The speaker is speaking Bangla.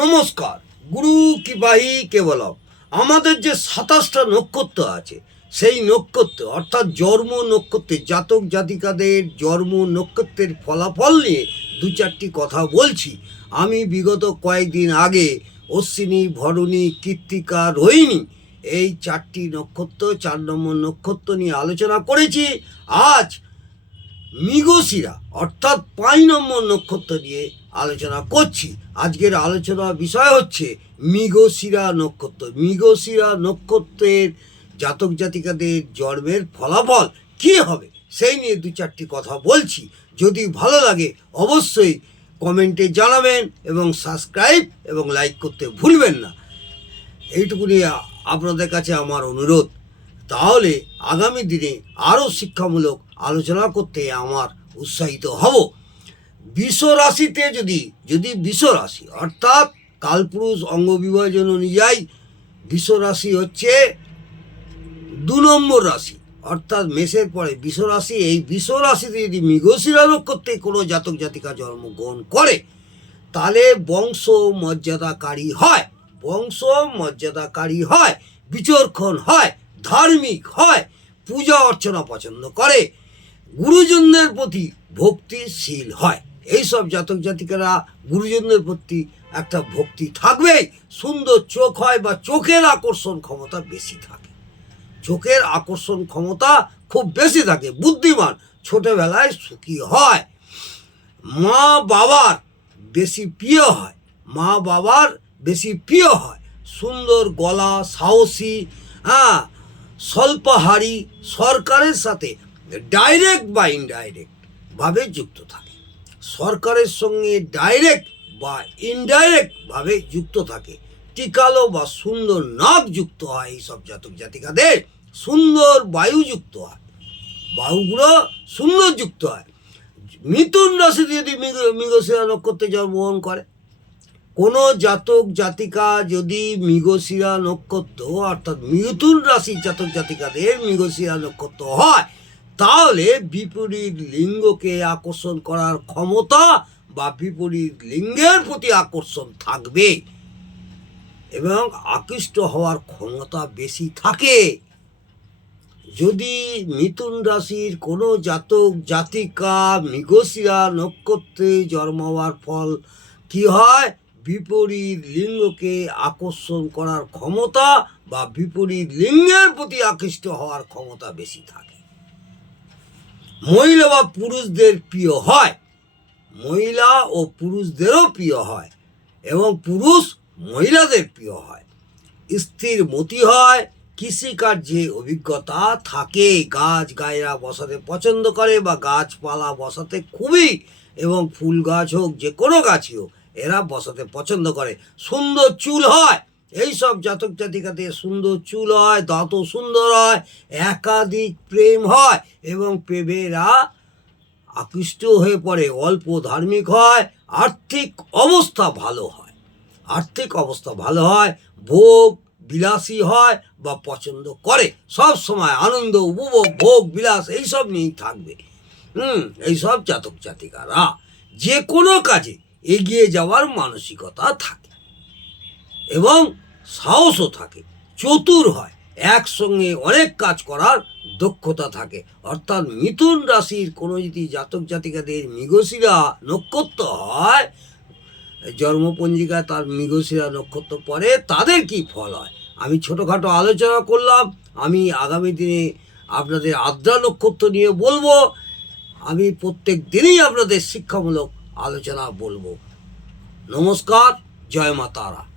নমস্কার, গুরু কিবাহী কেবলম। আমাদের যে সাতাশটা নক্ষত্র আছে, সেই নক্ষত্র, অর্থাৎ জন্ম নক্ষত্রের জাতক জাতিকাদের জন্ম নক্ষত্রের ফলাফল নিয়ে দু চারটি কথা বলছি। আমি বিগত কয়েকদিন আগে অশ্বিনী, ভরণী, কৃত্তিকা, রোহিণী এই চারটি নক্ষত্র, চার নম্বর নক্ষত্র নিয়ে আলোচনা করেছি। আজ মৃগশিরা, অর্থাৎ পাঁচ নম্বর নক্ষত্র নিয়ে আলোচনা করছি। আজকের আলোচনার বিষয় হচ্ছে মৃগশিরা নক্ষত্র। মৃগশিরা নক্ষত্রের জাতক জাতিকাদের জন্মের ফলাফল কী হবে? সেই নিয়ে দু চারটি কথা বলছি। যদি ভালো লাগে অবশ্যই কমেন্টে জানাবেন এবং সাবস্ক্রাইব এবং লাইক করতে ভুলবেন না। এইটুকুনি আপনাদের কাছে আমার অনুরোধ। তাহলে আগামী দিনে আরও শিক্ষামূলক আলোচনা করতে আমার উৎসাহিত হব। বিশ্ব রাশিতে যদি যদি বিশ্ব রাশি অর্থাৎ কালপুরুষ অঙ্গ বিভাজন অনুযায়ী বিশ্ব রাশি হচ্ছে দু নম্বর রাশি, অর্থাৎ মেষের পরে বিশ্ব রাশি এই বিশ্ব রাশিতে যদি মৃগশিরা নক্ষত্রে কোনো জাতক জাতিকা জন্মগ্রহণ করে, তাহলে বংশ মর্যাদাকারী হয়, বংশ মর্যাদাকারী হয়, বিচক্ষণ হয়, ধার্মিক হয়, পূজা অর্চনা পছন্দ করে, গুরুজনদের প্রতি ভক্তিশীল হয়। এইসব জাতক জাতিকারা গুরুজনদের প্রতি একটা ভক্তি থাকবেই। সুন্দর চোখ হয় বা চোখের আকর্ষণ ক্ষমতা বেশি থাকে। চোখের আকর্ষণ ক্ষমতা খুব বেশি থাকে, বুদ্ধিমান, ছোটবেলায় সুখী হয়। মা বাবার বেশি প্রিয় হয়, মা বাবার বেশি প্রিয় হয়। সুন্দর গলা, সাহসী হ্যাঁ স্বল্পহারী, সরকারের সাথে ডাইরেক্ট বা ইনডাইরেক্ট ভাবে যুক্ত থাকে। সরকারের সঙ্গে ডাইরেক্ট বা ইনডাইরেক্ট ভাবে যুক্ত থাকে। টিকালো বা সুন্দর নাক যুক্ত হয় এইসব জাতক জাতিকাদের। সুন্দর বায়ু যুক্ত হয়। বাহুগুলো সুন্দর যুক্ত হয়। মিথুন রাশিতে যদি মৃগ- মৃগশিরা নক্ষত্রে জন্মগ্রহণ করে। কোনো জাতক জাতিকা যদি মৃগশিরা নক্ষত্র অর্থাৎ মিথুন রাশির জাতক জাতিকাদের মৃগশিরা নক্ষত্র হয় তাহলে বিপরীত লিঙ্গকে আকর্ষণ করার ক্ষমতা বা বিপরীত লিঙ্গের প্রতি আকর্ষণ থাকবে। এবং আকৃষ্ট হওয়ার ক্ষমতা বেশি থাকে। যদি মিথুন রাশির কোনো জাতক, জাতিকা, মৃগশিরা নক্ষত্রে জন্ম হওয়ার ফল কি হয়? বিপরীত লিঙ্গকে আকর্ষণ করার ক্ষমতা বা বিপরীত লিঙ্গের প্রতি আকৃষ্ট হওয়ার ক্ষমতা বেশি থাকে। মহিলা বা পুরুষদের প্রিয় হয়। মহিলা ও পুরুষদেরও প্রিয় হয় এবং পুরুষ মহিলাদের প্রিয় হয়। স্থির মতি হয়, কৃষিকার্যে অভিজ্ঞতা থাকে, গাছ গায়রা বসাতে পছন্দ করে বা গাছপালা বসাতে খুবই এবং ফুল গাছ হোক, যে কোনো গাছই হোক, এরা বসাতে পছন্দ করে। সুন্দর চুল হয় এই সব জাতক জাতিকাতে সুন্দর চুল হয় দাঁতও সুন্দর হয়, একাধিক প্রেম হয় এবং প্রেমেরা আকৃষ্ট হয়ে পড়ে, অল্প ধার্মিক হয়, আর্থিক অবস্থা ভালো হয়। আর্থিক অবস্থা ভালো হয়, ভোগ বিলাসী হয় বা পছন্দ করে। সব সময় আনন্দ, উপভোগ, ভোগ, বিলাস এইসব নিয়েই থাকবে। হুম, এইসব জাতক জাতিকারা যে কোনো কাজে এগিয়ে যাওয়ার মানসিকতা থাকে। এবং সাহসও থাকে, চতুর হয়, একসঙ্গে অনেক কাজ করার দক্ষতা থাকে। অর্থাৎ মিথুন রাশির কোনো যদি জাতক জাতিকাদের মৃগশিরা নক্ষত্র হয়, জন্মপঞ্জিকায় তার মৃগশিরা নক্ষত্র পরে তাদের কি ফল হয়? আমি ছোটোখাটো আলোচনা করলাম, আমি আগামী দিনে আপনাদের আদ্রা নক্ষত্র নিয়ে বলব, আমি প্রত্যেক দিনই আপনাদের শিক্ষামূলক আলোচনা বলব। নমস্কার, জয় মা তারা।